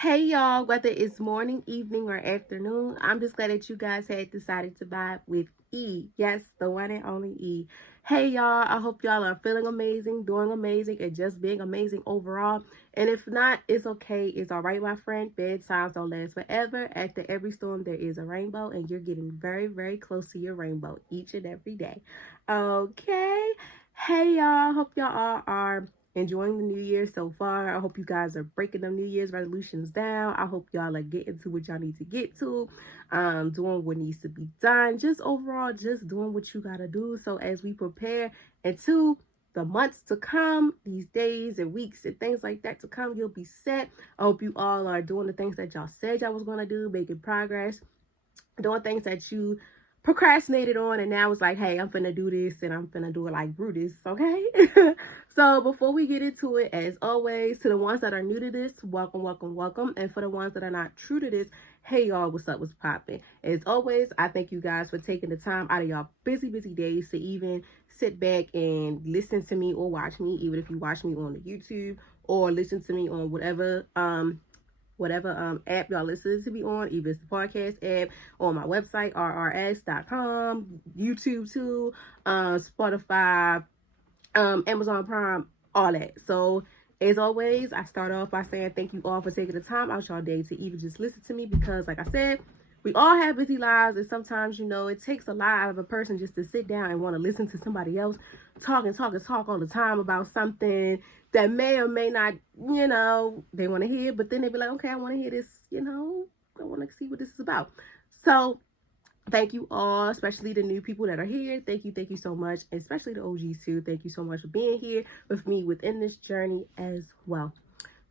Hey y'all, whether it's morning, evening, or afternoon, I'm just glad that you guys had decided to vibe with E. Yes, the one and only E. Hey y'all, I hope y'all are feeling amazing, doing amazing, and just being amazing overall. And if not, it's okay. It's all right, my friend. Bad times don't last forever. After every storm, there is a rainbow, and you're getting very, very close to your rainbow each and every day. Okay? Hey y'all, hope y'all all are enjoying the new year so far. I hope you guys are breaking them New Year's resolutions down. I hope y'all are getting to what y'all need to get to, doing what needs to be done. Just overall, just doing what you gotta do. So as we prepare into the months to come, these days and weeks and things like that to come, you'll be set. I hope you all are doing the things that y'all said y'all was gonna do, making progress, doing things that you procrastinated on, and now it's like, hey, I'm finna do this and I'm finna do it like Brutus, okay? So before we get into it, as always, to the ones that are new to this, welcome, welcome, welcome. And for the ones that are not true to this, hey y'all, what's up, what's popping? As always, I thank you guys for taking the time out of y'all busy days to even sit back and listen to me or watch me, even if you watch me on the YouTube or listen to me on whatever app y'all listen to me on, either it's the podcast app, on my website, rrs.com, YouTube too, Spotify, Amazon Prime, all that. So as always, I start off by saying thank you all for taking the time out your day to even just listen to me, because like I said, we all have busy lives, and sometimes, it takes a lot out of a person just to sit down and want to listen to somebody else talk and talk and talk all the time about something that may or may not, they want to hear, but then they be like, okay, I want to hear this, I want to see what this is about. So thank you all, especially the new people that are here. Thank you so much, especially the OGs too. Thank you so much for being here with me within this journey as well.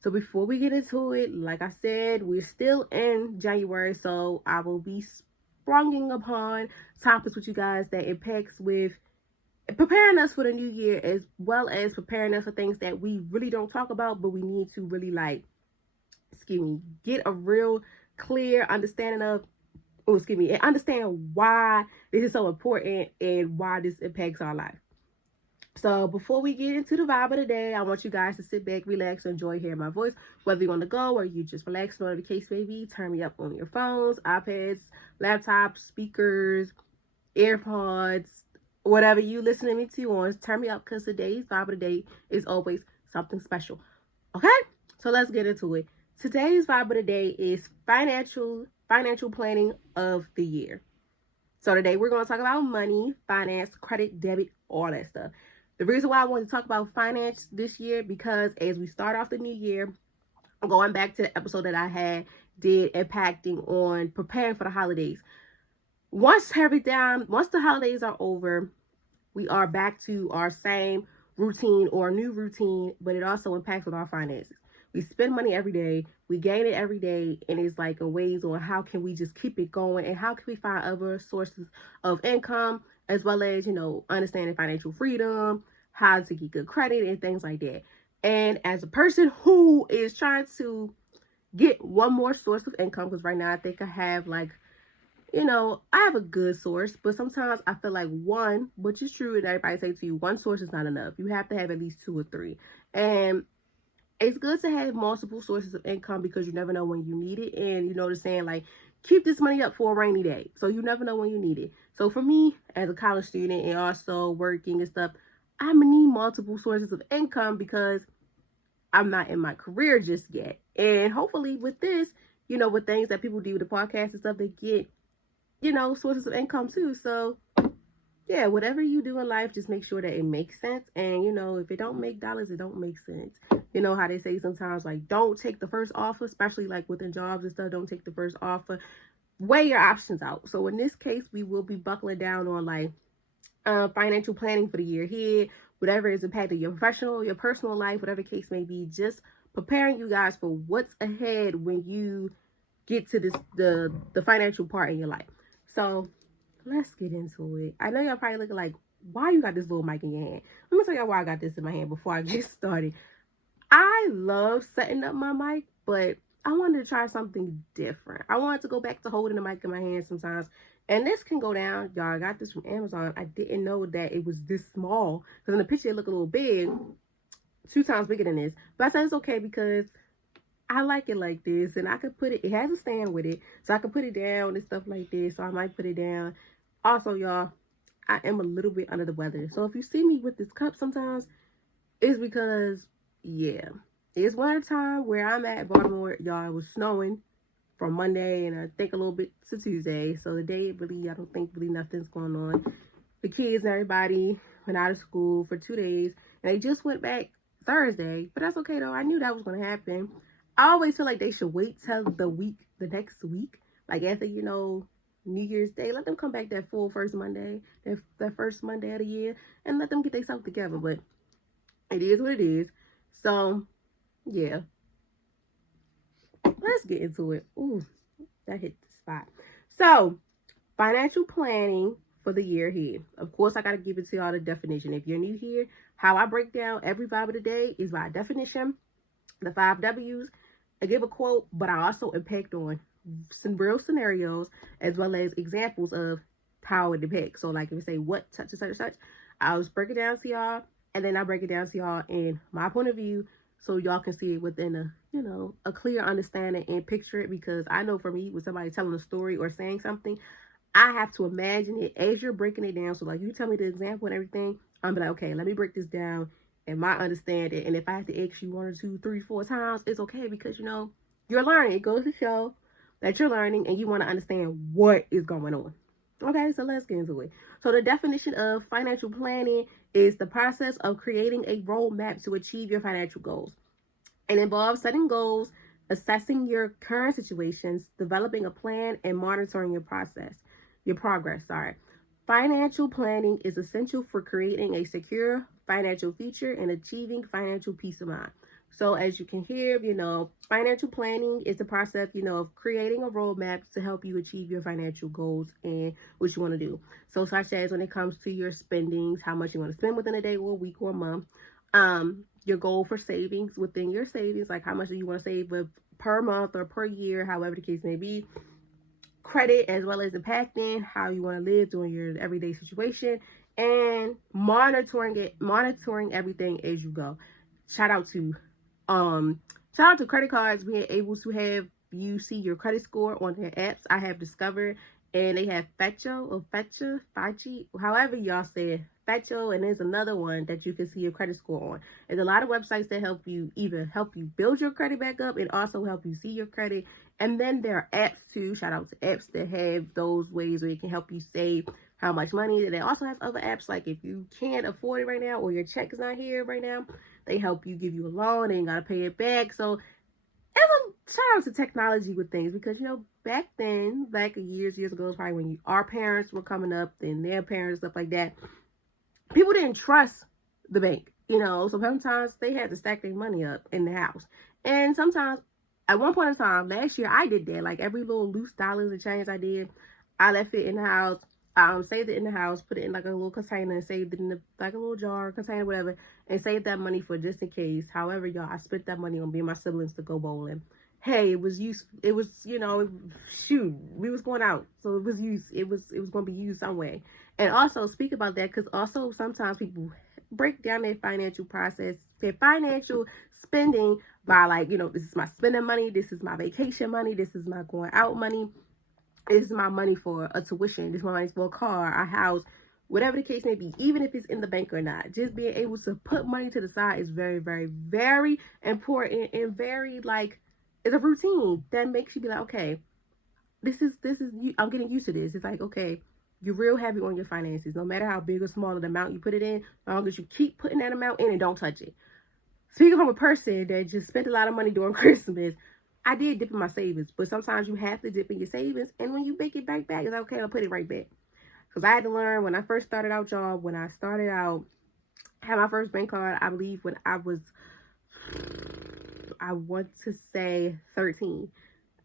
So before we get into it, like I said, we're still in January, so I will be sprunging upon topics with you guys that impacts with preparing us for the new year, as well as preparing us for things that we really don't talk about, but we need to really get a real clear understanding of, and understand why this is so important and why this impacts our life. So before we get into the vibe of the day, I want you guys to sit back, relax, and enjoy hearing my voice. Whether you're on the go or you just relaxing, whatever the case may be, turn me up on your phones, iPads, laptops, speakers, AirPods, whatever you listening to me on, turn me up, because today's vibe of the day is always something special. Okay? So let's get into it. Today's vibe of the day is financial planning of the year. So today we're going to talk about money, finance, credit, debit, all that stuff. The reason why I want to talk about finance this year, because as we start off the new year, going back to the episode that I did impacting on preparing for the holidays. Once the holidays are over, we are back to our same routine or new routine, but it also impacts with our finances. We spend money every day, we gain it every day, and it's like a ways on how can we just keep it going, and how can we find other sources of income, as well as, understanding financial freedom, how to get good credit and things like that. And as a person who is trying to get one more source of income, because right now I think I have I have a good source, but sometimes I feel like one, which is true, and everybody say to you, one source is not enough. You have to have at least 2 or 3. And it's good to have multiple sources of income, because you never know when you need it. And the saying, like, keep this money up for a rainy day. So you never know when you need it. So for me, as a college student and also working and stuff, I'm going to need multiple sources of income, because I'm not in my career just yet. And hopefully with this, with things that people do with the podcast and stuff, they get sources of income too. So yeah, whatever you do in life, just make sure that it makes sense. And if it don't make dollars, it don't make sense. You know how they say sometimes, like, don't take the first offer, especially like within jobs and stuff. Don't take the first offer. Weigh your options out. So in this case, we will be buckling down on financial planning for the year here, whatever is impacting your professional, your personal life, whatever case may be, just preparing you guys for what's ahead when you get to the financial part in your life. So let's get into it. I know y'all probably looking like, why you got this little mic in your hand? Let me tell y'all why I got this in my hand before I get started. I love setting up my mic, but I wanted to try something different. I wanted to go back to holding the mic in my hand sometimes. And this can go down. Y'all, I got this from Amazon. I didn't know that it was this small, because in the picture it looked a little big, 2 times bigger than this. But I said it's okay, because I like it like this, and I could put it has a stand with it, so I can put it down and stuff like this. So I might put it down. Also, y'all, I am a little bit under the weather, so if you see me with this cup sometimes, it's because, yeah, it's winter time where I'm at Baltimore. Y'all, it was snowing from Monday and I think a little bit to Tuesday. So the day really, I don't think really nothing's going on. The kids and everybody went out of school for 2 days and they just went back Thursday, but that's okay though. I knew that was going to happen. I always feel like they should wait till the next week, like after, New Year's Day. Let them come back that full first Monday, that first Monday of the year, and let them get themselves together. But it is what it is. So, yeah. Let's get into it. Ooh, that hit the spot. So, financial planning for the year ahead. Of course, I got to give it to y'all the definition. If you're new here, how I break down every vibe of the day is by definition, the 5 W's. I give a quote, but I also impact on some real scenarios as well as examples of how it depicts. So, like if you say what, such and such and such, I'll just break it down to y'all, and then I break it down to y'all in my point of view, so y'all can see it within a clear understanding and picture it. Because I know for me, with somebody telling a story or saying something, I have to imagine it as you're breaking it down. So like you tell me the example and everything, I'm like, okay, let me break this down and my understanding. And if I have to ask you 1 or 2, 3, 4 times, it's okay, because you're learning. It goes to show that you're learning and you want to understand what is going on. Okay, so let's get into it. So the definition of financial planning is the process of creating a roadmap to achieve your financial goals. It involves setting goals, assessing your current situations, developing a plan, and monitoring your progress. Financial planning is essential for creating a secure financial future and achieving financial peace of mind. So as you can hear, financial planning is the process, of creating a roadmap to help you achieve your financial goals and what you want to do. So such as when it comes to your spendings, how much you want to spend within a day or a week or a month. Your goal for savings within your savings, like how much do you want to save per month or per year, however the case may be. Credit, as well as impacting how you want to live during your everyday situation, and monitoring everything as you go. Shout out to credit cards being able to have you see your credit score on their apps. I have discovered, and they have Fetcha, however y'all say it, Fetcho, and there's another one that you can see your credit score on. There's a lot of websites that help you build your credit back up and also help you see your credit. And then there are apps too. Shout out to apps that have those ways where it can help you save how much money. And they also have other apps, like if you can't afford it right now or your check is not here right now, they help you give you a loan and gotta pay it back. So shout out to technology with things, because back years ago, probably when our parents were coming up and their parents, stuff like that, people didn't trust the bank, so sometimes they had to stack their money up in the house. And sometimes, at one point in time, last year, I did that. Like every little loose dollars and change I did, I left it in the house, saved it in the house, put it in like a little container, and saved it in like a little jar, container, whatever, and saved that money for just in case. However, y'all, I spent that money on me and my siblings to go bowling. Hey, it was used. It was, shoot, we was going out, so it was used. It was going to be used some way. And also speak about that, because also sometimes people break down their financial process, their financial spending by like, this is my spending money, this is my vacation money, this is my going out money, this is my money for a tuition, this is my money for a car, a house, whatever the case may be, even if it's in the bank or not. Just being able to put money to the side is very, very, very important, and very it's a routine that makes you be like, okay, this is I'm getting used to this. It's like, okay, you're real heavy on your finances, no matter how big or small the amount you put it in. As long as you keep putting that amount in and don't touch it. Speaking from a person that just spent a lot of money during Christmas, I did dip in my savings, but sometimes you have to dip in your savings, and when you make it back, it's like, okay, I'll put it right back. Because I had to learn when I first started out, y'all. When I started out, I had my first bank card, I believe, when I want to say 13.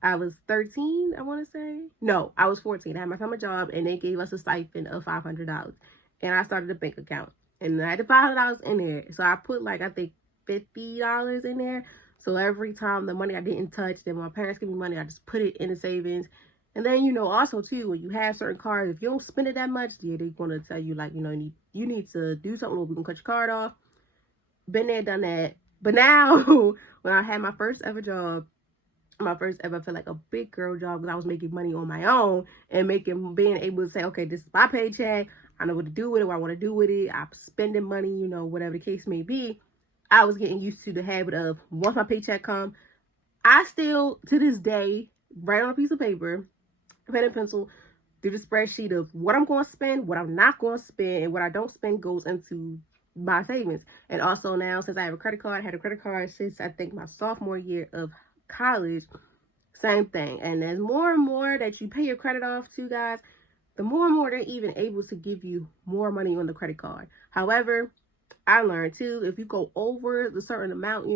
I was 13, I want to say. No, I was 14. I had my summer job, and they gave us a stipend of $500. And I started a bank account. And I had the $500 in there. So I put I think $50 in there. So every time the money I didn't touch, then my parents give me money, I just put it in the savings. And then, also too, when you have certain cards, if you don't spend it that much, they're going to tell you, you need to do something where we can cut your card off. Been there, done that. But now, when I had my first ever job, my first ever felt like a big girl job because I was making money on my own and being able to say, okay, this is my paycheck. I know what to do with it, what I want to do with it. I'm spending money, whatever the case may be. I was getting used to the habit of once my paycheck come, I still to this day write on a piece of paper, pen and pencil, do the spreadsheet of what I'm going to spend, what I'm not going to spend, and what I don't spend goes into my savings. And also now, since I have a credit card, I had a credit card since I think my sophomore year of college. Same thing. And as more and more that you pay your credit off to, guys, the more and more they're even able to give you more money on the credit card. However, I learned too, if you go over the certain amount,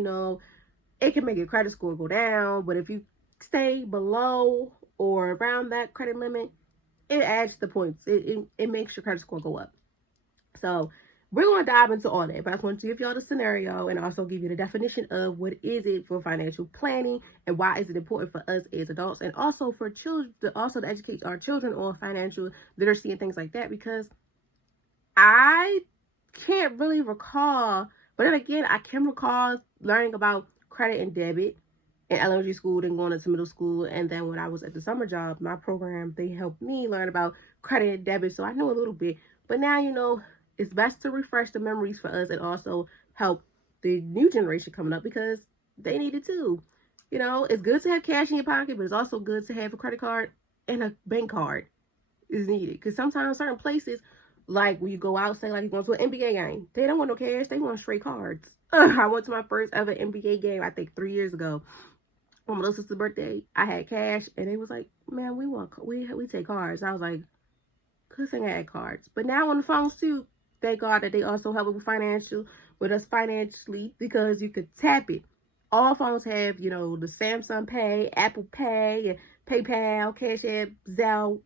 it can make your credit score go down. But if you stay below or around that credit limit, it adds the points. It makes your credit score go up. So we're going to dive into all that, but I just want to give y'all the scenario and also give you the definition of what is it for financial planning and why is it important for us as adults, and also for children, also to educate our children on financial literacy and things like that, because I can't really recall, but then again, I can recall learning about credit and debit in elementary school, then going into middle school, and then when I was at the summer job, my program, they helped me learn about credit and debit, so I know a little bit. But now, it's best to refresh the memories for us and also help the new generation coming up because they need it too. It's good to have cash in your pocket, but it's also good to have a credit card and a bank card is needed. Because sometimes certain places, like when you go out, say like you're going to an NBA game, they don't want no cash, they want straight cards. I went to my first ever NBA game, I think 3 years ago. On my little sister's birthday, I had cash, and they was like, man, we take cards. I was like, good thing I had cards. But now on the phones too, thank God that they also help with us financially, because you could tap it. All phones have, the Samsung Pay, Apple Pay, PayPal, Cash App, Zelle.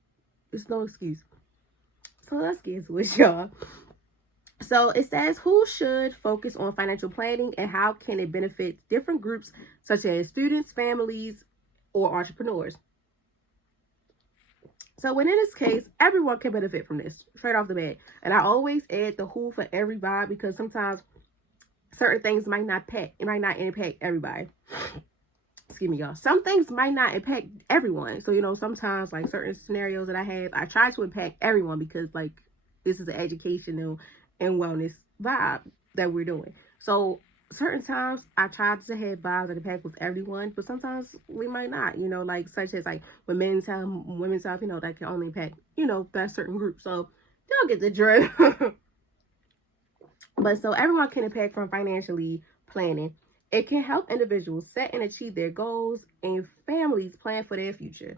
It's no excuse. So let's get into it, y'all. So it says, who should focus on financial planning and how can it benefit different groups such as students, families, or entrepreneurs? So in this case, everyone can benefit from this straight off the bat. And I always add the who for everybody because sometimes certain things might not impact everybody. Excuse me, y'all. Some things might not impact everyone. So, sometimes like certain scenarios that I have, I try to impact everyone because like this is an educational and wellness vibe that we're doing. So certain times I try to have vibes that impact with everyone, but sometimes we might not, like such as like when men's health, women's health, that can only impact, that certain group. So y'all get the drift. But so everyone can impact from financially planning. It can help individuals set and achieve their goals and families plan for their future.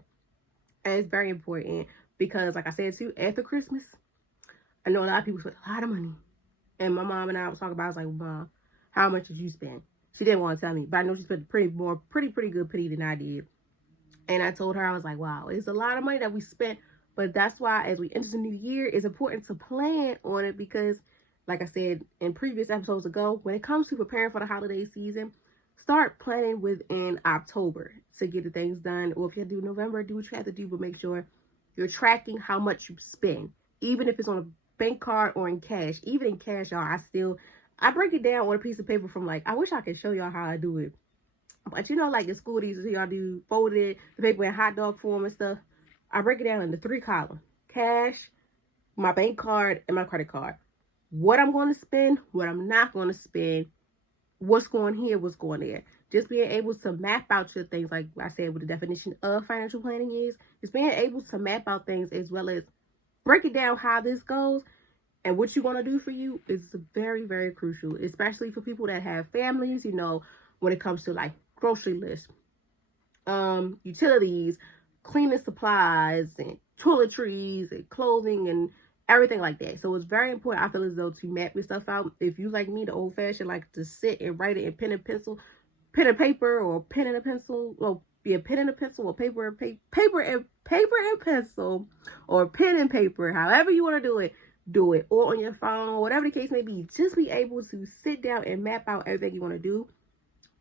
And it's very important because like I said too, after Christmas, I know a lot of people spend a lot of money. And my mom and I was talking about, I was like, Mom, how much did you spend? She didn't want to tell me, but I know she spent pretty good penny than I did. And I told her, I was like, wow, it's a lot of money that we spent. But that's why as we enter the new year, it's important to plan on it because, like I said in previous episodes ago, when it comes to preparing for the holiday season, start planning within October to get the things done. Or if you have to do November, do what you have to do, but make sure you're tracking how much you spend, even if it's on a bank card or in cash. Even in cash, y'all, I break it down on a piece of paper from like, I wish I could show y'all how I do it. But like in school, these y'all do folded the paper in hot dog form and stuff. I break it down into 3 columns: cash, my bank card, and my credit card. What I'm going to spend, what I'm not going to spend, what's going here, what's going there. Just being able to map out your things, like I said, what the definition of financial planning is. Just being able to map out things as well as break it down how this goes and what you're going to do for you is very, very crucial, especially for people that have families, when it comes to like grocery lists, utilities, cleaning supplies, and toiletries, and clothing, and everything like that. So it's very important, I feel as though, to map your stuff out. If you like me, the old fashioned, like to sit and write it in pen and paper, or pen and a pencil, or be a pen and a pencil, or paper and pencil, or pen and paper, however you want to do it, or on your phone, whatever the case may be. Just be able to sit down and map out everything you want to do.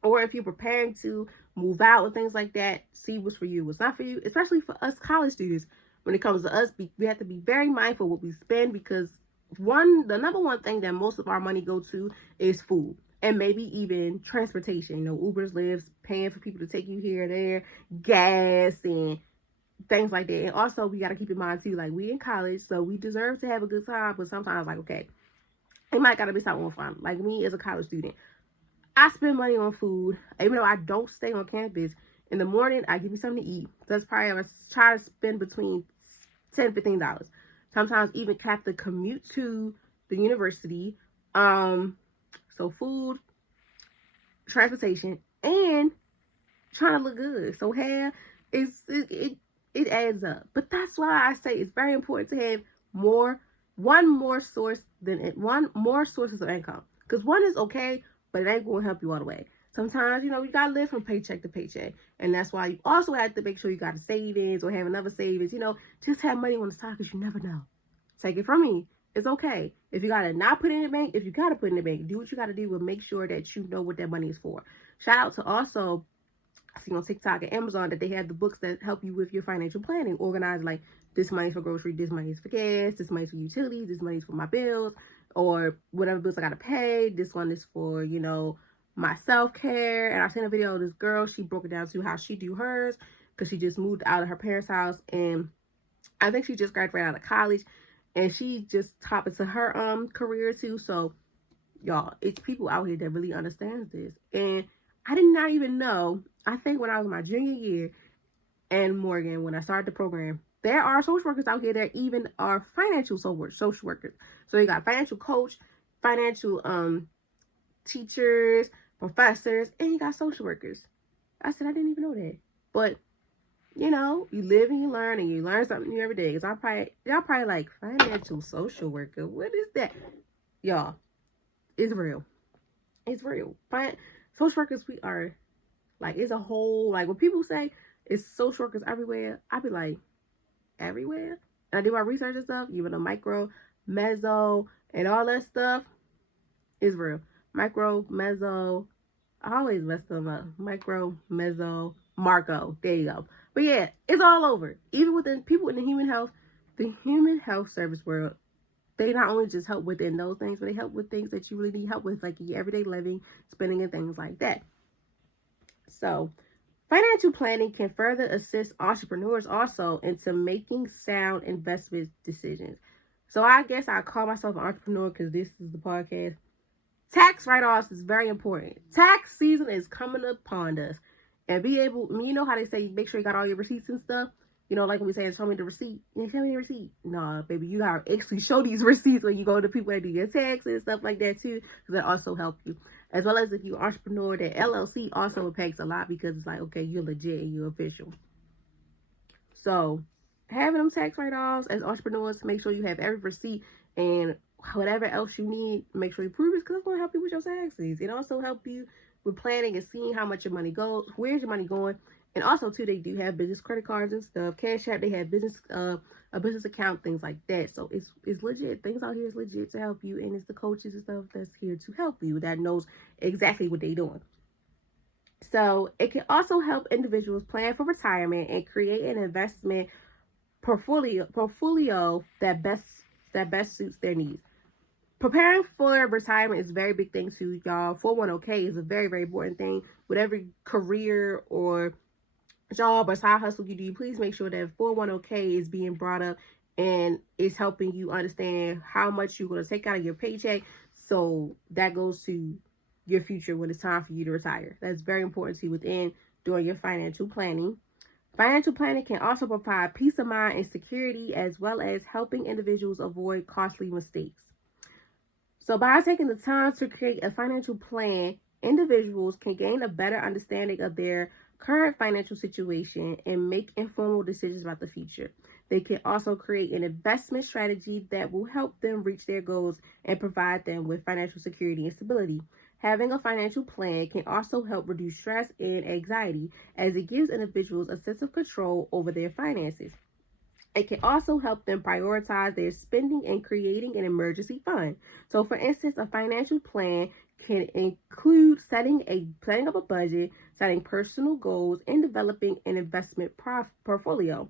Or if you're preparing to move out and things like that, see what's for you, what's not for you, especially for us college students. When it comes to us, we have to be very mindful what we spend because the number one thing that most of our money go to is food. and maybe even transportation, Ubers, Lyfts, paying for people to take you here or there, gas and things like that. And also we got to keep in mind too, like we in college, so we deserve to have a good time, but sometimes like, okay, it might gotta be something fun. Like me as a college student, I spend money on food, even though I don't stay on campus. In the morning, I give me something to eat. That's probably I try to spend between $10-15. Sometimes even have to commute to the university. So food, transportation, and trying to look good. So hair it adds up. But that's why I say it's very important to have one more sources of income. Because one is okay, but it ain't going to help you all the way. Sometimes, you got to live from paycheck to paycheck. And that's why you also have to make sure you got a savings or have another savings. Just have money on the side because you never know. Take it from me. It's okay. If you got to not put it in the bank, if you got to put it in the bank, do what you got to do, but make sure that you know what that money is for. Shout out to also, I see on TikTok and Amazon that they have the books that help you with your financial planning. Organize like this money's for grocery, this money's for gas, this money's for utilities, this money's for my bills, or whatever bills I gotta pay. This one is for, my self-care. And I seen a video of this girl, she broke it down to how she do hers because she just moved out of her parents' house, and I think she just graduated out of college, and she just top into her career too. So y'all, it's people out here that really understands this. And I did not even know, I think when I was in my junior year in Morgan, when I started the program, there are social workers out here that even are financial social workers. So you got financial coach, financial teachers, professors, and you got social workers. I said, I didn't even know that. But, you live and you learn something new every day. Because y'all probably like, financial social worker, what is that? Y'all, it's real. It's real. Social workers, we are, like, it's a whole, like, when people say it's social workers everywhere, I be like, everywhere? And I do my research and stuff, even the micro, meso, and all that stuff is real. Micro, meso, I always mess them up. Micro, meso, Marco. There you go. But yeah, it's all over. Even within people in the human health service world, they not only just help within those things, but they help with things that you really need help with, like your everyday living, spending, and things like that. So, financial planning can further assist entrepreneurs also into making sound investment decisions. So, I guess I call myself an entrepreneur because this is the podcast. Tax write-offs is very important. Tax season is coming upon us. And you know how they say, make sure you got all your receipts and stuff? Like when we say, show me the receipt. Show me the receipt. Nah, baby, you gotta actually show these receipts when you go to people that do your taxes and stuff like that too, because that also help you. As well as if you're an entrepreneur, that LLC also impacts a lot because it's like, okay, you're legit and you're official. So having them tax write-offs as entrepreneurs, make sure you have every receipt and whatever else you need, make sure you prove it, because it's going to help you with your taxes. It also help you with planning and seeing how much your money goes, where's your money going. And also too, they do have business credit cards and stuff, Cash App, they have a business account, things like that. So it's legit. Things out here is legit to help you, and it's the coaches and stuff that's here to help you that knows exactly what they're doing. So it can also help individuals plan for retirement and create an investment portfolio that best suits their needs. Preparing for retirement is a very big thing too, y'all. 401k is a very, very important thing. With every career or job or side hustle you do, please make sure that 401k is being brought up and it's helping you understand how much you're going to take out of your paycheck. So that goes to your future when it's time for you to retire. That's very important to you within doing your financial planning. Financial planning can also provide peace of mind and security, as well as helping individuals avoid costly mistakes. So by taking the time to create a financial plan, individuals can gain a better understanding of their current financial situation and make informed decisions about the future. They can also create an investment strategy that will help them reach their goals and provide them with financial security and stability. Having a financial plan can also help reduce stress and anxiety, as it gives individuals a sense of control over their finances. It can also help them prioritize their spending and creating an emergency fund. So, for instance, a financial plan can include setting up a budget, setting personal goals, and developing an investment portfolio.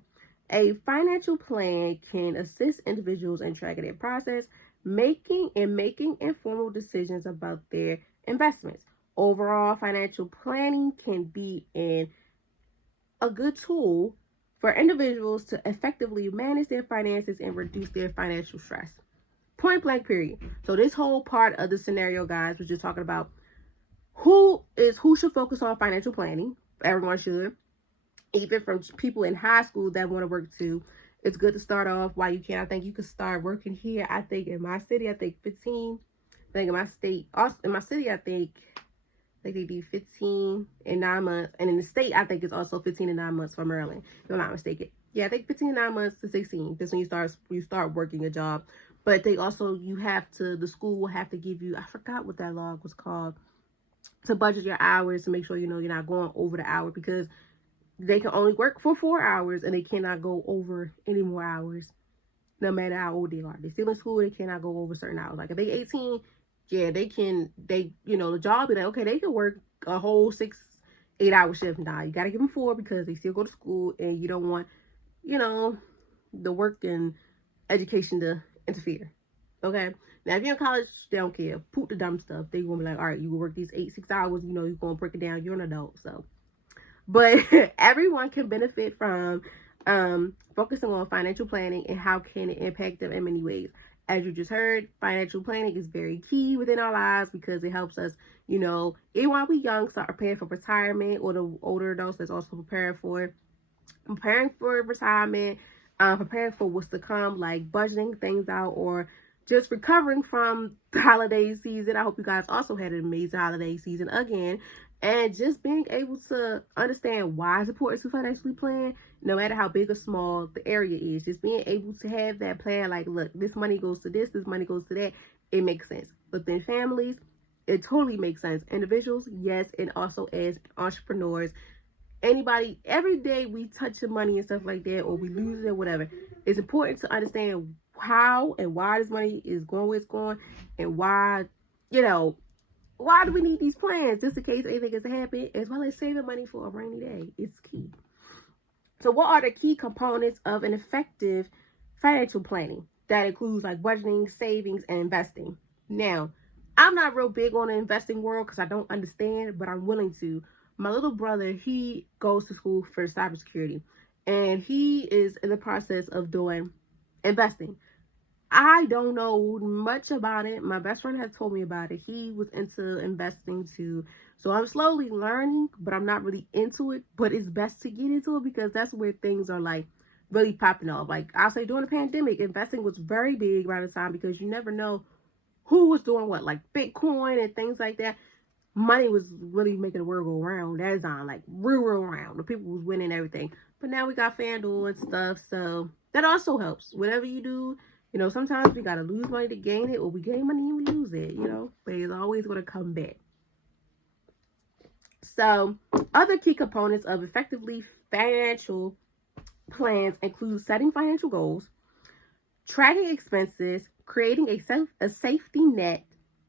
A financial plan can assist individuals in tracking their process, making informed decisions about their investments. Overall, financial planning can be a good tool for individuals to effectively manage their finances and reduce their financial stress. Point blank, period. So this whole part of the scenario, guys, was just talking about who should focus on financial planning. Everyone should, even from people in high school that want to work too. It's good to start off while you can. I think you could start working here. I think in my city, I think 15. I think in my state, also in my city, I think they do 15 in 9 months. And in the state, I think it's also 15 in 9 months for Maryland, if I'm not mistaken. Yeah, I think 15 in 9 months to 16. That's when you start working a job. But they also, the school will have to give you, I forgot what that log was called, to budget your hours to make sure, you're not going over the hour, because they can only work for 4 hours and they cannot go over any more hours, no matter how old they are. They're still in school, they cannot go over certain hours. Like if they 18, yeah, the job be like, okay, they can work a whole 6-8 hour shift. Nah, you got to give them 4 because they still go to school and you don't want, the work and education to interfere. Okay. Now, if you're in college, they don't care. Poop the dumb stuff. They gonna be like, all right, you will work these 6 hours. You're gonna break it down. You're an adult, so. But everyone can benefit from focusing on financial planning and how can it impact them in many ways. As you just heard, financial planning is very key within our lives because it helps us, even while we're young, start preparing for retirement, or the older adults that's also preparing for retirement, preparing for what's to come, like budgeting things out, or just recovering from the holiday season. I hope you guys also had an amazing holiday season again. And just being able to understand why it's important to financially plan, no matter how big or small the area is. Just being able to have that plan, like, look, this money goes to this money goes to that. It makes sense. But then families, it totally makes sense. Individuals, yes, and also as entrepreneurs, anybody, every day we touch the money and stuff like that, or we lose it or whatever, it's important to understand how and why this money is going where it's going, and why do we need these plans, just in case anything is to happen, as well as saving money for a rainy day. It's key. So what are the key components of an effective financial planning? That includes like budgeting, savings, and investing. Now, I'm not real big on the investing world because I don't understand, but I'm willing to. My little brother, he goes to school for cybersecurity, and he is in the process of doing investing. I don't know much about it. My best friend has told me about it. He was into investing too. So I'm slowly learning, but I'm not really into it. But it's best to get into it because that's where things are like really popping off. Like I'll say during the pandemic, investing was very big around the time because you never know who was doing what, like Bitcoin and things like that. Money was really making the world go round. That is on like real round. The people was winning everything. But now we got FanDuel and stuff. So that also helps. Whatever you do, sometimes we got to lose money to gain it, or we gain money and we lose it, but it's always going to come back. So other key components of effectively financial plans include setting financial goals, tracking expenses, creating a safety net,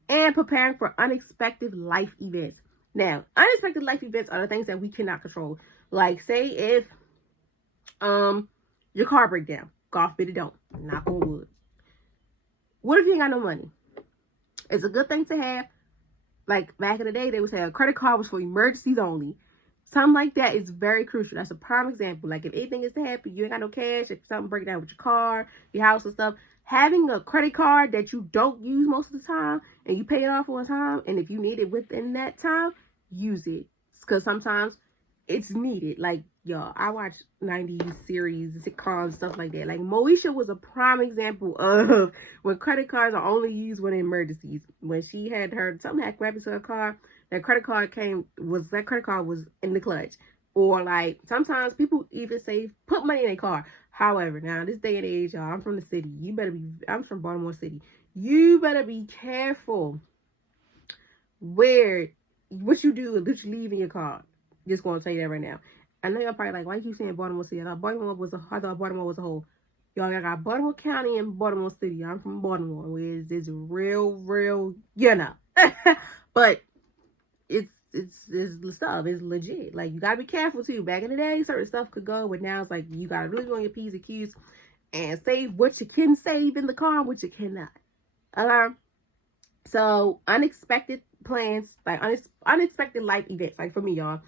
and preparing for unexpected life events. Now, unexpected life events are the things that we cannot control. Like, say if your car breaks down. God forbid it don't. Knock on wood. What if you ain't got no money? It's a good thing to have. Like back in the day, they would say a credit card was for emergencies only. Something like that is very crucial. That's a prime example. Like if anything is to happen, you ain't got no cash, if something breaks down with your car, your house and stuff, having a credit card that you don't use most of the time and you pay it off on time, and if you need it within that time, use it. Because sometimes it's needed. Like, y'all, I watch 90s series, sitcoms, stuff like that. Like, Moesha was a prime example of when credit cards are only used when emergencies. When she had something had grabbed into her car, that credit card was in the clutch. Or, like, sometimes people even say, put money in a car. However, now, this day and age, y'all, I'm from the city. I'm from Baltimore City. You better be careful what you do and what you leave in your car. Just going to tell you that right now. I know y'all probably like, why you keep saying Baltimore City? I thought Baltimore was a whole. Y'all, I got Baltimore County and Baltimore City. I'm from Baltimore, where it's real, but it's stuff. It's legit. Like, you gotta be careful too. Back in the day, certain stuff could go, but now it's like you gotta really go on your P's and Q's and save what you can save in the car and what you cannot. So unexpected plans, like unexpected life events. Like for me, y'all,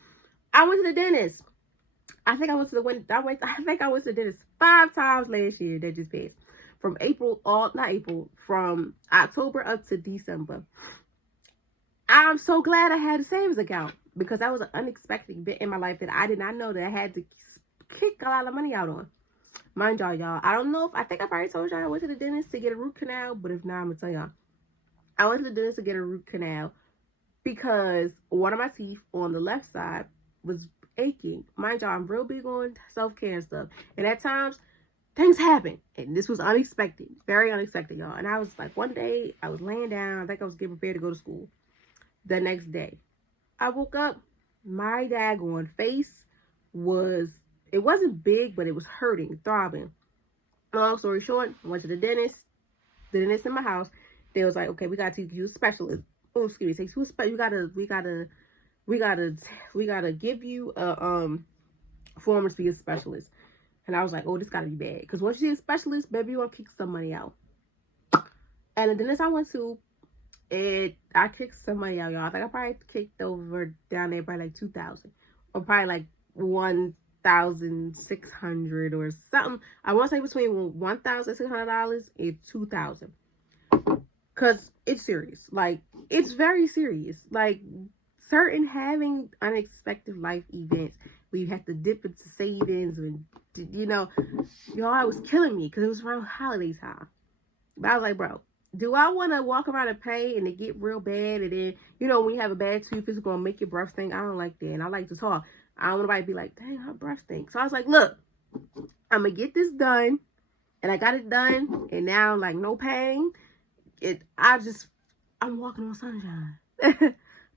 I went to the dentist. I think I went to the dentist 5 times last year that just passed. From from October up to December. I'm so glad I had a savings account because that was an unexpected event in my life that I did not know that I had to kick a lot of money out on. Mind y'all, I don't know if, I think I've already told y'all I went to the dentist to get a root canal, but if not, I'm going to tell y'all. I went to the dentist to get a root canal because one of my teeth on the left side was aching. Mind y'all, I'm real big on self-care and stuff. And at times, things happen. And this was unexpected. Very unexpected, y'all. And I was like, one day, I was laying down. I think I was getting prepared to go to school. The next day, I woke up. My daggone face it wasn't big, but it was hurting, throbbing. Long story short, I went to the dentist in my house. They was like, okay, we gotta take you to a specialist. Oh, excuse me, take you to a we gotta give you a form to be a specialist. And I was like, oh, this gotta be bad. Because once you're a specialist, baby, you're gonna kick some money out. And the dentist I went to, I kicked some money out, y'all. I think I probably kicked over down there by like 2,000. Or probably like 1,600 or something. I want to say between $1,600 and $2,000. Because it's serious. Like, it's very serious. Like, having unexpected life events where you have to dip into savings and, y'all, it was killing me because it was around holiday time. But I was like, bro, do I want to walk around and pay and it get real bad? And then, when you have a bad tooth, it's going to make your breath stink. I don't like that. And I like to talk. I don't want nobody to be like, dang, her breath stinks. So I was like, look, I'm going to get this done. And I got it done. And now, like, no pain. I'm walking on sunshine.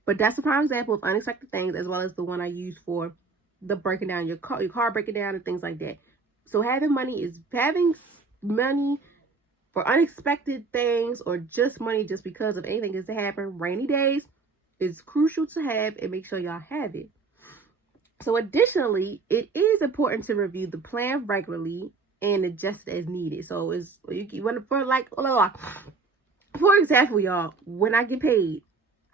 But that's a prime example of unexpected things, as well as the one I use for the breaking down your car breaking down and things like that. So having money for unexpected things, or just money just because of anything that's to happen. Rainy days is crucial to have, and make sure y'all have it. So additionally, it is important to review the plan regularly and adjust as needed. So for example, y'all, when I get paid,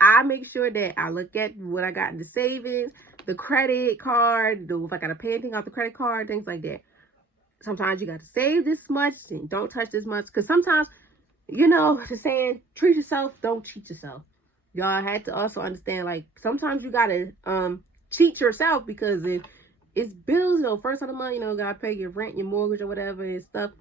I make sure that I look at what I got in the savings, the credit card, if I got to pay anything off the credit card, things like that. Sometimes you got to save this much and don't touch this much. Because sometimes, the saying, treat yourself, don't cheat yourself. Y'all had to also understand, like, sometimes you got to cheat yourself, because if it's bills, first of the month, got to pay your rent, your mortgage, or whatever and stuff,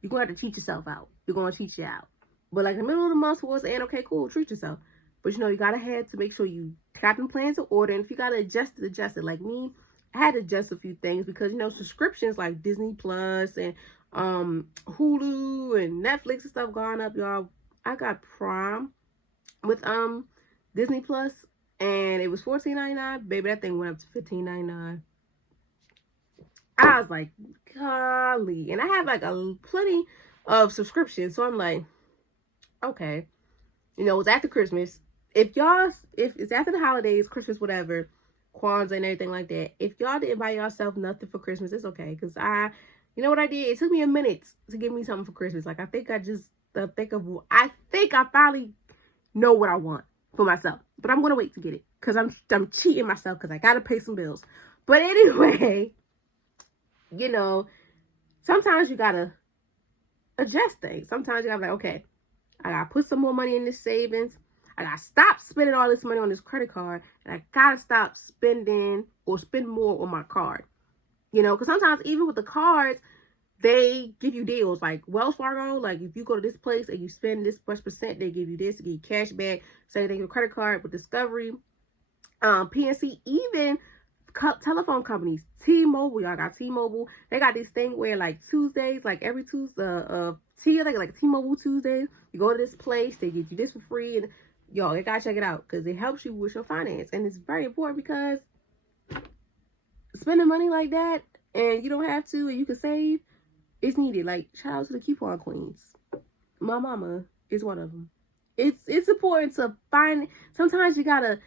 you're going to have to cheat yourself out. You're going to cheat you out. But like in the middle of the month towards the end, okay, cool, treat yourself. But you got to have to make sure you got them plans in order. And if you got to adjust it. Like me, I had to adjust a few things because, subscriptions like Disney Plus and Hulu and Netflix and stuff gone up, y'all. I got Prime with Disney Plus, and it was $14.99. Baby, that thing went up to $15.99. I was like, golly. And I have like plenty of subscriptions. So I'm like, okay. It's after Christmas. If it's after the holidays, Christmas, whatever, Kwanzaa and everything like that, if y'all didn't buy yourself nothing for Christmas, it's okay. Because you know what I did? It took me a minute to give me something for Christmas. Like, I think I finally know what I want for myself. But I'm going to wait to get it. Because I'm cheating myself because I got to pay some bills. But anyway, sometimes you got to adjust things. Sometimes you got to be like, okay, I got to put some more money in this savings. I got to stop spending all this money on this credit card. And I got to stop spending or spend more on my card. Because sometimes even with the cards, they give you deals. Like Wells Fargo, like if you go to this place and you spend this much percent, they give you this, they give you cash back. Same thing with credit card with Discovery. PNC, even telephone companies, T-Mobile, y'all got T-Mobile. They got this thing where like Tuesdays, like every Tuesday, like T-Mobile Tuesdays, you go to this place, they give you this for free, and y'all, you gotta check it out because it helps you with your finance, and it's very important because spending money like that and you don't have to, and you can save, it's needed. Like, shout out to the coupon queens. My mama is one of them. It's important to find. Sometimes you gotta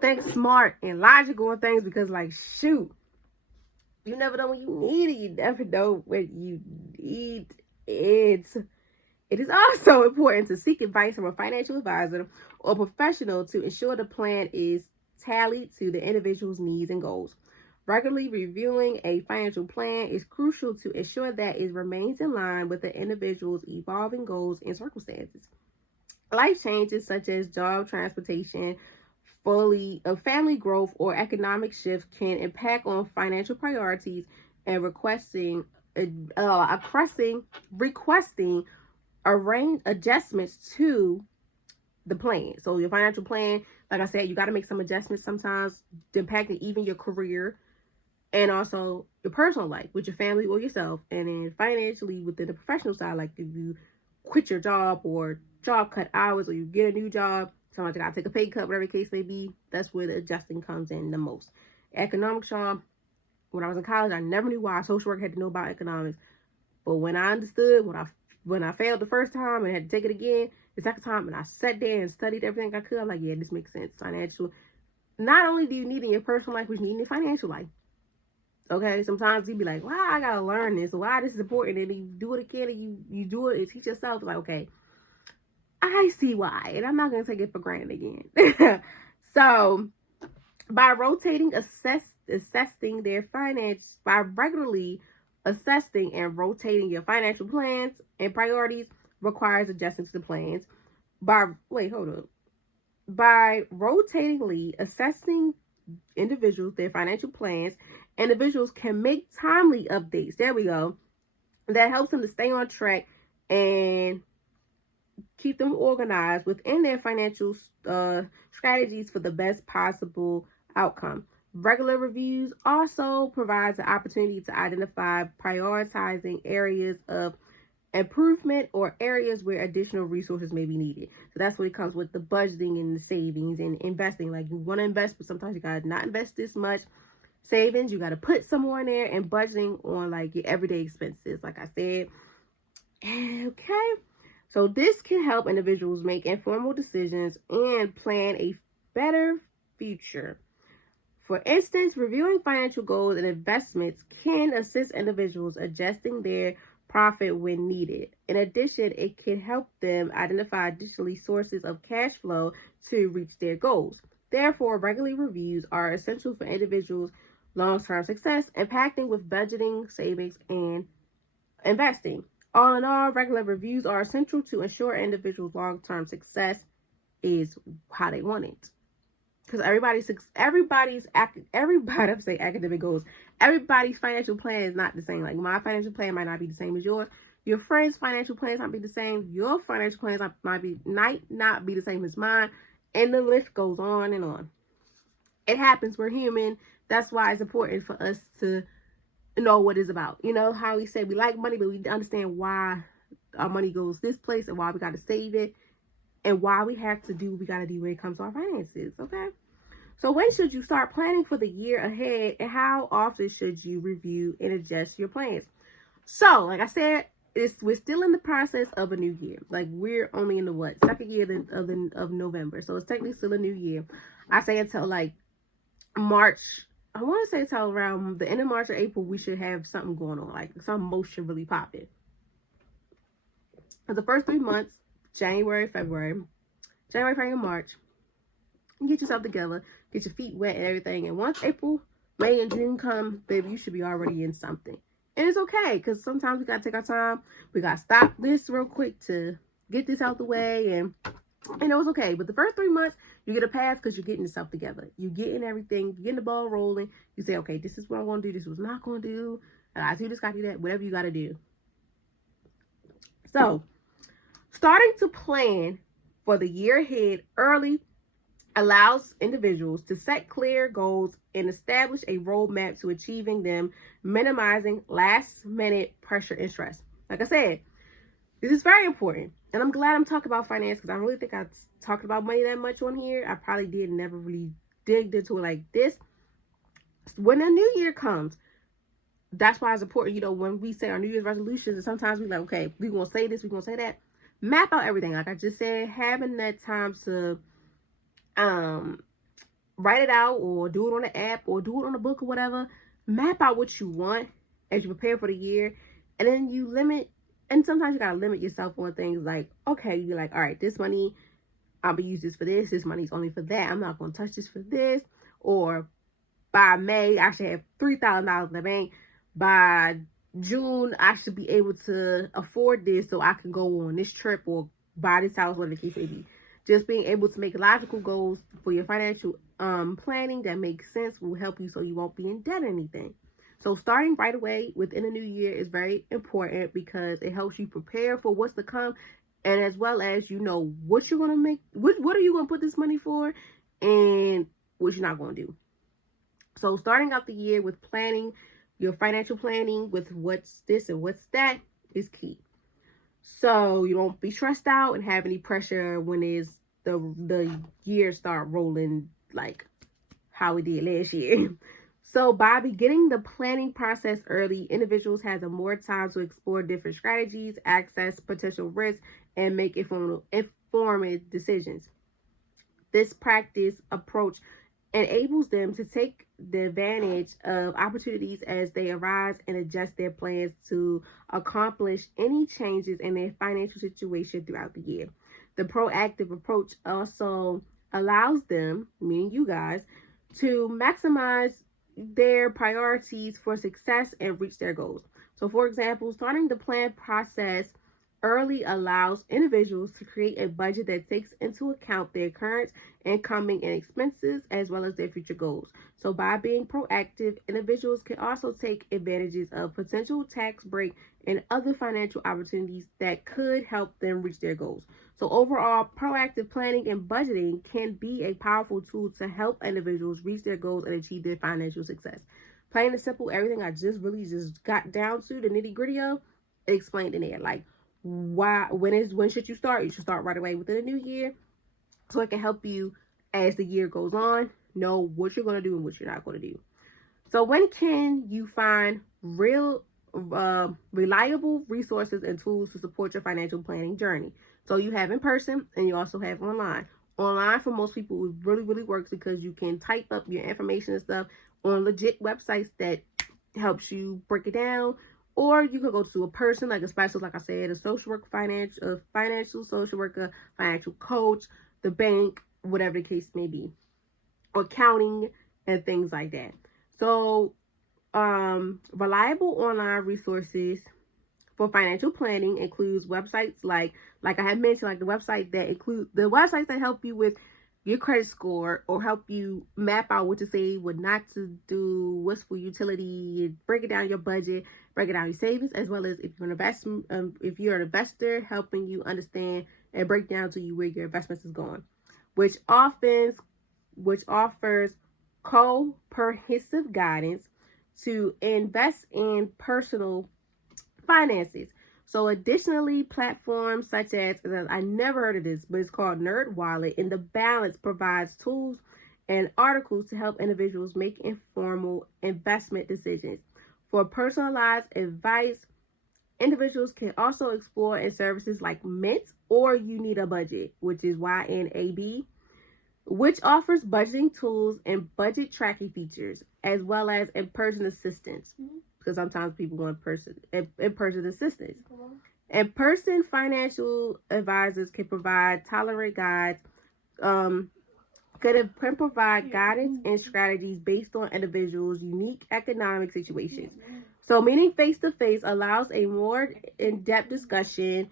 think smart and logical on things because, like, shoot, you never know when you need it. You never know when you need it. It is also important to seek advice from a financial advisor or professional to ensure the plan is tallied to the individual's needs and goals. Regularly reviewing a financial plan is crucial to ensure that it remains in line with the individual's evolving goals and circumstances. Life changes such as job transportation, family growth, or economic shift can impact on financial priorities and requesting arrange adjustments to the plan. So your financial plan, like I said, you got to make some adjustments sometimes impacting even your career and also your personal life with your family or yourself. And then financially within the professional side, like if you quit your job or job cut hours or you get a new job, sometimes you got to take a pay cut, whatever the case may be. That's where the adjusting comes in the most. Economics, y'all, when I was in college, I never knew why social work had to know about economics. But when I understood, when I failed the first time and had to take it again the second time, and I sat there and studied everything I could, I'm like, yeah, this makes sense. Financial. Not only do you need it in your personal life, but you need it in your financial life. Okay, sometimes you be like, wow, I gotta learn this. Why this is important? And you do it again, and you do it and teach yourself. Like, okay, I see why, and I'm not gonna take it for granted again. So, by regularly assessing and rotating your financial plans and priorities requires adjusting to the plans. By rotatingly assessing individuals their financial plans, individuals can make timely updates. There we go. That helps them to stay on track and keep them organized within their financial strategies for the best possible outcome. Regular reviews also provides the opportunity to identify prioritizing areas of improvement or areas where additional resources may be needed. So that's what it comes with the budgeting and the savings and investing. Like you want to invest, but sometimes you gotta not invest this much. Savings, you gotta put some more in there, and budgeting on like your everyday expenses. Like I said, okay. So this can help individuals make informed decisions and plan a better future. For instance, reviewing financial goals and investments can assist individuals adjusting their profit when needed. In addition, it can help them identify additional sources of cash flow to reach their goals. Therefore, regular reviews are essential for individuals' long-term success, impacting with budgeting, savings, and investing. All in all, regular reviews are essential to ensure individuals' long-term success is how they want it. Because everybody's say academic goals. Everybody's financial plan is not the same. Like my financial plan might not be the same as yours. Your friend's financial plans might be the same. Your financial plans might not be the same as mine. And the list goes on and on. It happens. We're human. That's why it's important for us to know what it's about. You know how we say we like money, but we understand why our money goes this place and why we got to save it and why we have to do what we got to do when it comes to our finances. Okay. So when should you start planning for the year ahead, and how often should you review and adjust your plans? So, like I said, we're still in the process of a new year. Like we're only in the second year of November, so it's technically still a new year. I say until like March. I want to say until around the end of March or April, we should have something going on, like some motion really popping. For the first 3 months, January, February, March, get yourself together, get your feet wet and everything. And once April, May, and June come, baby, you should be already in something. And it's okay, because sometimes we got to take our time. We got to stop this real quick to get this out the way. And it was okay. But the first 3 months, you get a pass because you're getting yourself together. You're getting everything. You're getting the ball rolling. You say, okay, this is what I'm going to do. This is what I'm not going to do. I do this, got to do that. Whatever you got to do. So, starting to plan for the year ahead early allows individuals to set clear goals and establish a roadmap to achieving them, minimizing last-minute pressure and stress. Like I said, this is very important. And I'm glad I'm talking about finance because I don't really think I talked about money that much on here. I probably never really digged into it like this. When a new year comes, that's why it's important, when we say our New Year's resolutions, and sometimes we're like, okay, we're going to say this, we're going to say that. Map out everything. Like I just said, having that time to write it out or do it on the app or do it on a book or whatever. Map out what you want as you prepare for the year, and then you limit And sometimes you gotta limit yourself on things like, okay, you're like, all right, this money, I'm gonna use this for this. This money's only for that. I'm not gonna touch this for this. Or by May, I should have $3,000 in the bank. By June, I should be able to afford this so I can go on this trip or buy this house, whatever the case may be. Just being able to make logical goals for your financial planning that makes sense will help you so you won't be in debt or anything. So starting right away within a new year is very important because it helps you prepare for what's to come, and as well as you know what you're gonna make, what are you gonna put this money for, and what you're not gonna do. So starting out the year with planning, your financial planning with what's this and what's that is key. So you don't be stressed out and have any pressure when it's the year start rolling like how we did last year. So by beginning the planning process early, individuals have more time to explore different strategies, access potential risks, and make informed decisions. This practice approach enables them to take the advantage of opportunities as they arise and adjust their plans to accomplish any changes in their financial situation throughout the year. The proactive approach also allows them, meaning you guys, to maximize their priorities for success and reach their goals. So, for example, starting the plan process early allows individuals to create a budget that takes into account their current incoming and expenses as well as their future goals. So by being proactive, individuals can also take advantages of potential tax break and other financial opportunities that could help them reach their goals. So overall, proactive planning and budgeting can be a powerful tool to help individuals reach their goals and achieve their financial success. Plain and simple, everything I just got down to the nitty gritty of explained in there. Like when should you start? You should start right away within a new year, so it can help you as the year goes on know what you're going to do and what you're not going to do. So when can you find reliable resources and tools to support your financial planning journey? So you have in person and you also have online. Online for most people really works because you can type up your information and stuff on legit websites that helps you break it down. Or you could go to a person, like a specialist, like I said, a social worker, financial social worker, financial coach, the bank, whatever the case may be, or accounting and things like that. So, reliable online resources for financial planning includes websites like I had mentioned, like the websites that help you with your credit score or help you map out what to save, what not to do, what's for utility, break it down your budget, break it down your savings, as well as if you're an investor, helping you understand and break down to you where your investments is going, which offers comprehensive guidance to invest in personal finances. So additionally, platforms such as I never heard of this, but it's called NerdWallet, and The Balance provides tools and articles to help individuals make informal investment decisions. For personalized advice, individuals can also explore in services like Mint or You Need a Budget, which is YNAB, which offers budgeting tools and budget tracking features, as well as in-person assistance. Because sometimes people want in-person assistance. In-person financial advisors can provide guidance and strategies based on individuals' unique economic situations. So meeting face-to-face allows a more in-depth discussion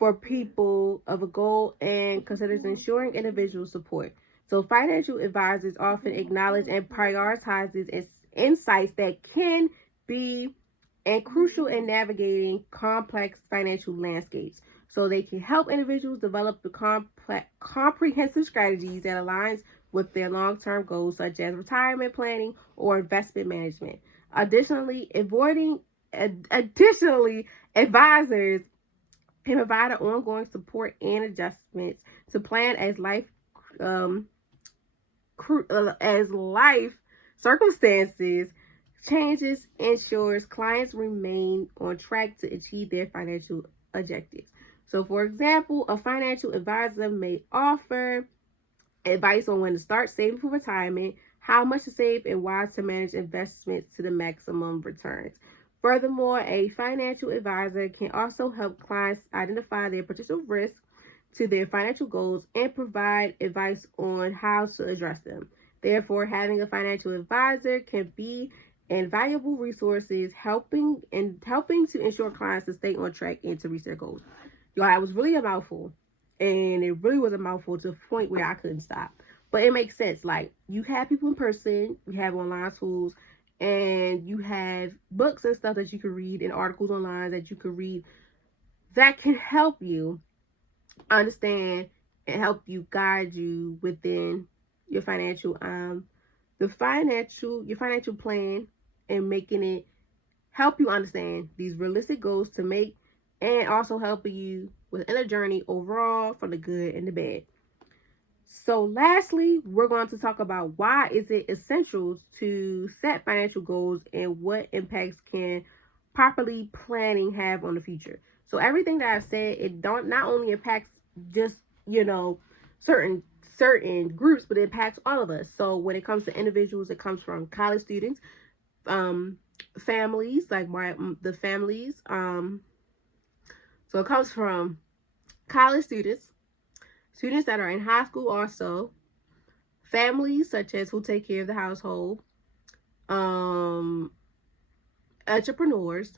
for people of a goal and considers ensuring individual support. So financial advisors often acknowledge and prioritizes insights that can be crucial in navigating complex financial landscapes. So they can help individuals develop the comprehensive strategies that aligns with their long-term goals, such as retirement planning or investment management. Additionally, advisors can provide ongoing support and adjustments to plan as life circumstances changes, ensures clients remain on track to achieve their financial objectives. So, for example, a financial advisor may offer advice on when to start saving for retirement, how much to save, and why to manage investments to the maximum returns. Furthermore, a financial advisor can also help clients identify their potential risks to their financial goals and provide advice on how to address them. Therefore, having a financial advisor can be invaluable resources helping to ensure clients to stay on track and to reach their goals. Y'all, that was really a mouthful. And it really was a mouthful to the point where I couldn't stop. But it makes sense. Like, you have people in person, you have online tools, and you have books and stuff that you can read and articles online that you can read that can help you understand and help you guide you within your financial your financial plan, and making it help you understand these realistic goals to make, and also helping you within a journey overall for the good and the bad. So lastly, we're going to talk about why is it essential to set financial goals and what impacts can properly planning have on the future. So everything that I've said, it don't not only impacts just, certain groups, but it impacts all of us. So when it comes to individuals, it comes from college students, families, like the families. So it comes from college students that are in high school, also families such as who take care of the household, entrepreneurs,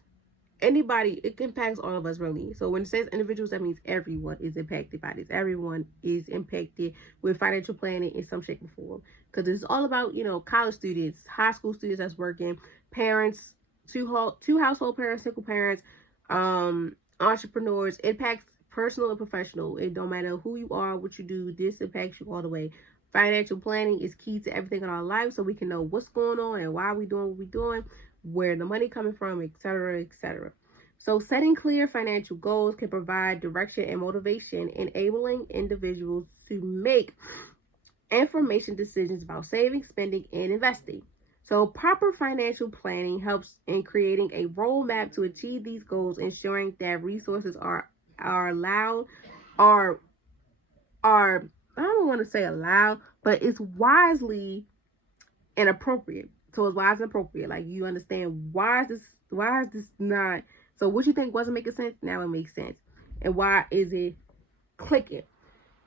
anybody. It impacts all of us, really. So when it says individuals, that means everyone is impacted by this. Everyone is impacted with financial planning in some shape or form, because it's all about, college students, high school students that's working, parents, two household parents, single parents, entrepreneurs. It impacts personal and professional. It don't matter who you are, what you do, this impacts you all the way. Financial planning is key to everything in our life, so we can know what's going on and why we're doing what we're doing, where the money coming from, etc., etc. So setting clear financial goals can provide direction and motivation, enabling individuals to make information decisions about saving, spending, and investing. So proper financial planning helps in creating a roadmap to achieve these goals, ensuring that resources are allowed, I don't want to say allowed, but it's wisely and appropriate. So it's wise and appropriate. Like, you understand, why is this not, so what you think wasn't making sense, now it makes sense. And why is it clicking?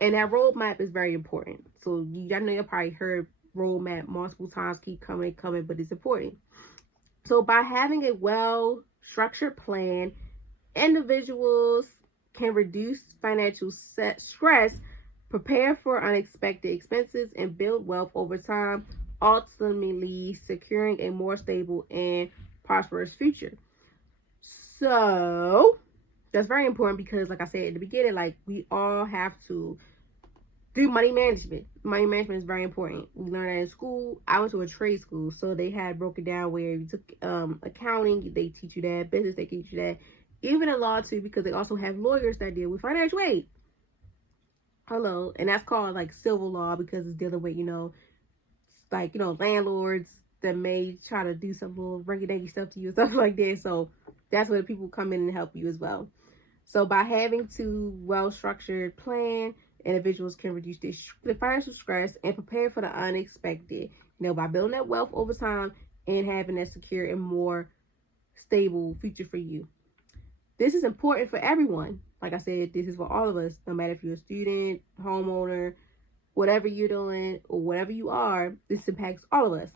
And that roadmap is very important. So I know you probably heard roadmap multiple times, keep coming, but it's important. So by having a well-structured plan, individuals can reduce financial stress, prepare for unexpected expenses, and build wealth over time, ultimately securing a more stable and prosperous future. So that's very important, because like I said at the beginning, like, we all have to do money management. Money management is very important. We learn that in school. I went to a trade school, so they had broken down where you took accounting, they teach you that, business, they teach you that, even in law too, because they also have lawyers that deal with financial aid. Hello. And that's called like civil law, because it's dealing with, landlords that may try to do some little rinky-dinky stuff to you and stuff like that. So that's where people come in and help you as well. So by having to well-structured plan, individuals can reduce the financial stress and prepare for the unexpected, by building that wealth over time and having that secure and more stable future for you. This is important for everyone. Like I said, this is for all of us, no matter if you're a student, homeowner, whatever you're doing, or whatever you are, this impacts all of us.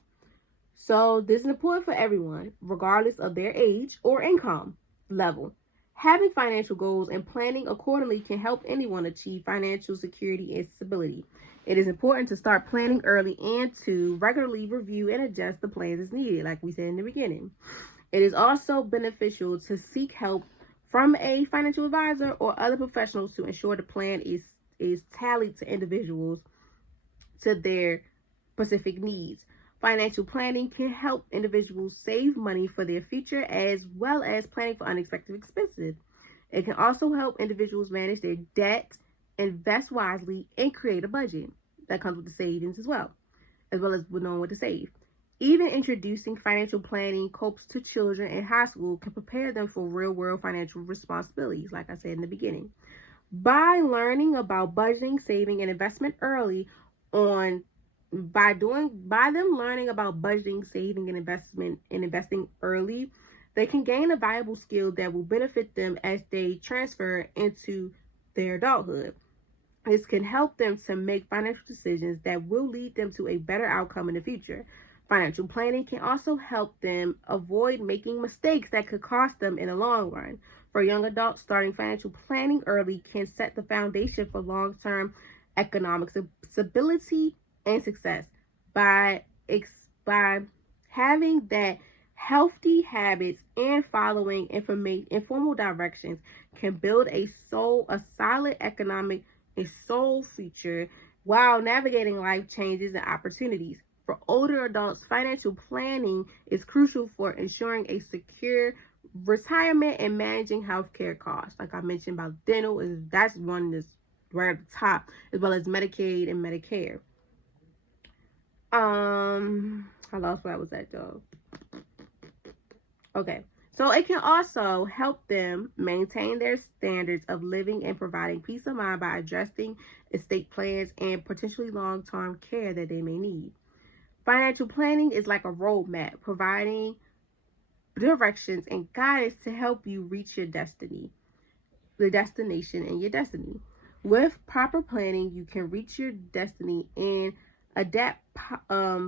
So this is important for everyone, regardless of their age or income level. Having financial goals and planning accordingly can help anyone achieve financial security and stability. It is important to start planning early and to regularly review and adjust the plans as needed, like we said in the beginning. It is also beneficial to seek help from a financial advisor or other professionals to ensure the plan is tailored to individuals, to their specific needs. Financial planning can help individuals save money for their future, as well as planning for unexpected expenses. It can also help individuals manage their debt, invest wisely, and create a budget that comes with the savings as well as knowing what to save. Even introducing financial planning copes to children in high school can prepare them for real-world financial responsibilities, like I said in the beginning. By learning about budgeting, saving, and investment early on, by them learning about budgeting, saving, and investing early, they can gain a valuable skill that will benefit them as they transfer into their adulthood. This can help them to make financial decisions that will lead them to a better outcome in the future. Financial planning can also help them avoid making mistakes that could cost them in the long run. For young adults, starting financial planning early can set the foundation for long-term economic stability and success. By having that healthy habits and following informal directions can build a solid economic and soul future while navigating life changes and opportunities. For older adults, financial planning is crucial for ensuring a secure retirement and managing healthcare costs. Like I mentioned about dental, that's one that's right at the top, as well as Medicaid and Medicare. I lost where I was at though. Okay. So it can also help them maintain their standards of living and providing peace of mind by addressing estate plans and potentially long-term care that they may need. Financial planning is like a roadmap, providing directions and guidance to help you reach your destiny, the destination and your destiny. With proper planning, you can reach your destiny and adapt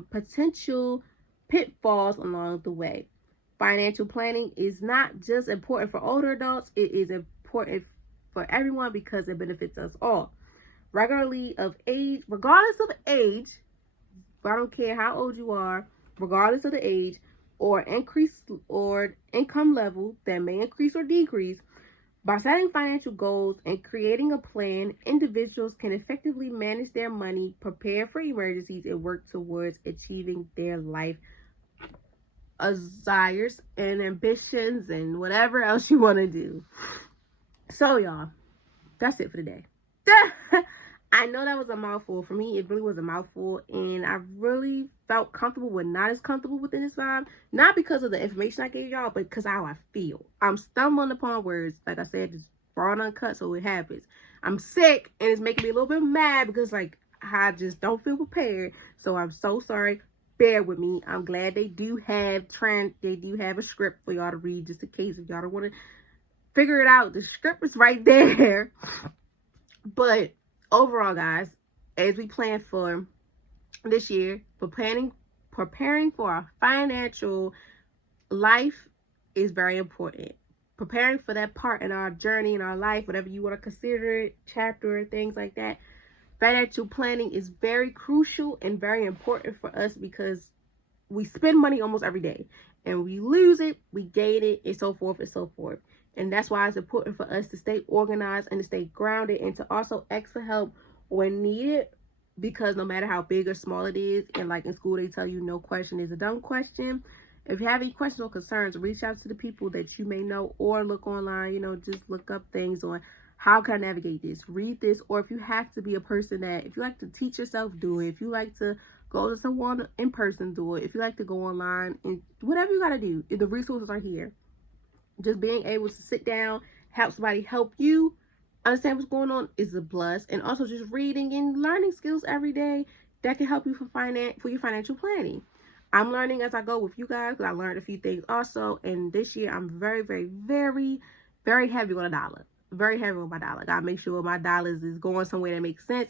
potential pitfalls along the way. Financial planning is not just important for older adults, it is important for everyone because it benefits us all. Regardless of age, I don't care how old you are, regardless of the age or increase or income level that may increase or decrease, by setting financial goals and creating a plan, individuals can effectively manage their money, prepare for emergencies, and work towards achieving their life desires and ambitions and whatever else you want to do. So, y'all, that's it for today. I know that was a mouthful. For me, it really was a mouthful, and I really felt comfortable but not as comfortable within this vibe. Not because of the information I gave y'all, but because of how I feel. I'm stumbling upon words. Like I said, it's raw and uncut, so it happens. I'm sick, and it's making me a little bit mad because, like, I just don't feel prepared. So I'm so sorry. Bear with me. I'm glad they do have a script for y'all to read, just in case if y'all don't want to figure it out. The script is right there. But overall, guys, as we plan for this year, preparing for our financial life is very important. Preparing for that part in our journey, in our life, whatever you want to consider it, chapter, things like that. Financial planning is very crucial and very important for us because we spend money almost every day. And we lose it, we gain it, and so forth and so forth. And that's why it's important for us to stay organized and to stay grounded and to also ask for help when needed, because no matter how big or small it is, and like in school they tell you no question is a dumb question. If you have any questions or concerns, reach out to the people that you may know or look online, just look up things on how can I navigate this, read this, or if you have to be a person that, if you like to teach yourself, do it. If you like to go to someone in person, do it. If you like to go online, and whatever you got to do, the resources are here. Just being able to sit down, help somebody help you understand what's going on is a plus. And also just reading and learning skills every day that can help you for your financial planning. I'm learning as I go with you guys, because I learned a few things also. And this year I'm very, very, very, very heavy on a dollar. Very heavy on my dollar. Gotta make sure my dollars is going somewhere that makes sense.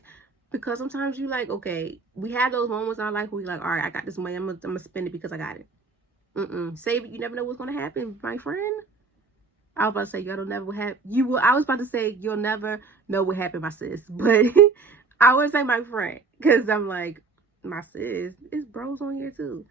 Because sometimes you like, okay, we have those moments in our life where you're like, all right, I got this money, I'm gonna spend it because I got it. Save it. You never know what's gonna happen, my friend. I was about to say y'all don't never have. I was about to say you'll never know what happened, my sis. But I would say my friend, because I'm like, my sis. It's bros on here too.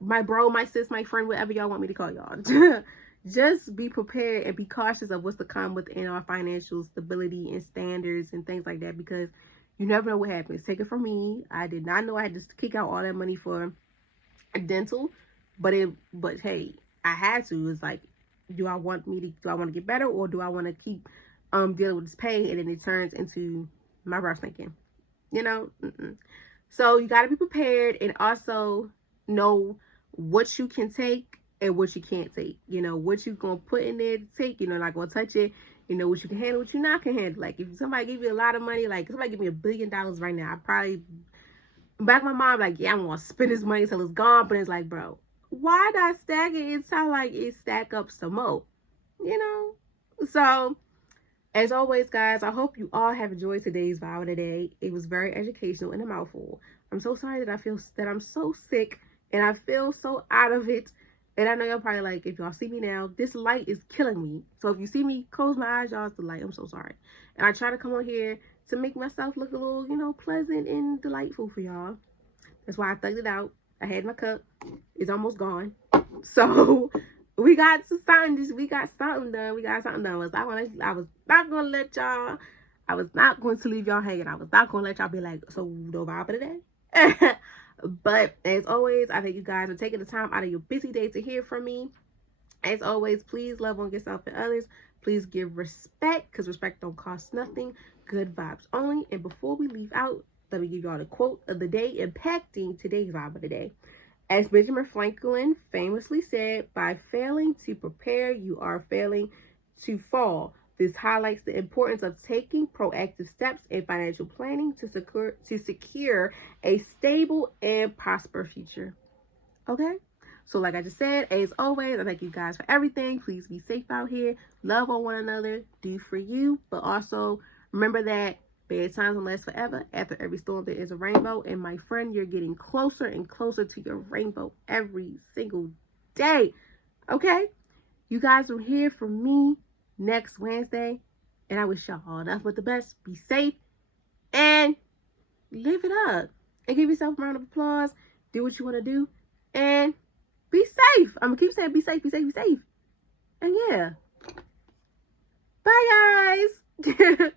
My bro, my sis, my friend, whatever y'all want me to call y'all. Just be prepared and be cautious of what's to come within our financial stability and standards and things like that, because you never know what happens. Take it from me. I did not know I had to kick out all that money for dental, but hey, I had to. It's like, do I want to get better, or do I want to keep dealing with this pain, and then it turns into my breast thinking, So you got to be prepared and also know what you can take and what you can't take. What you gonna put in there to take. Not gonna touch it. What you can handle, what you not can handle. Like if somebody give you a lot of money, like somebody give me $1 billion right now, I probably back my mind like, yeah, I'm gonna spend this money till it's gone. But it's like, bro, why not stack it? It sounds like it stack up some more, you know? So, as always, guys, I hope you all have enjoyed today's Bible today. It was very educational and a mouthful. I'm so sorry that I'm so sick and I feel so out of it. And I know y'all probably like, if y'all see me now, this light is killing me. So if you see me close my eyes, y'all, it's the light. I'm so sorry. And I try to come on here to make myself look a little, pleasant and delightful for y'all. That's why I thugged it out. I had my cup. It's almost gone. So we got something. We got something done. I was not gonna let y'all. I was not going to leave y'all hanging. I was not gonna let y'all be like, so no Bible today. But as always, I thank you guys for taking the time out of your busy day to hear from me. As always, please love on yourself and others. Please give respect, because respect don't cost nothing. Good vibes only. And before we leave out, let me give y'all the quote of the day impacting today's vibe of the day. As Benjamin Franklin famously said, by failing to prepare, you are failing to fall. This highlights the importance of taking proactive steps in financial planning to secure a stable and prosperous future. Okay? So like I just said, as always, I thank you guys for everything. Please be safe out here. Love on one another. Do for you. But also remember that bad times will last forever. After every storm, there is a rainbow. And my friend, you're getting closer and closer to your rainbow every single day. Okay? You guys will hear from me next Wednesday. And I wish y'all all nothing but the best. Be safe and live it up. And give yourself a round of applause. Do what you want to do. And be safe. I'm going to keep saying be safe, be safe, be safe. And yeah. Bye, guys.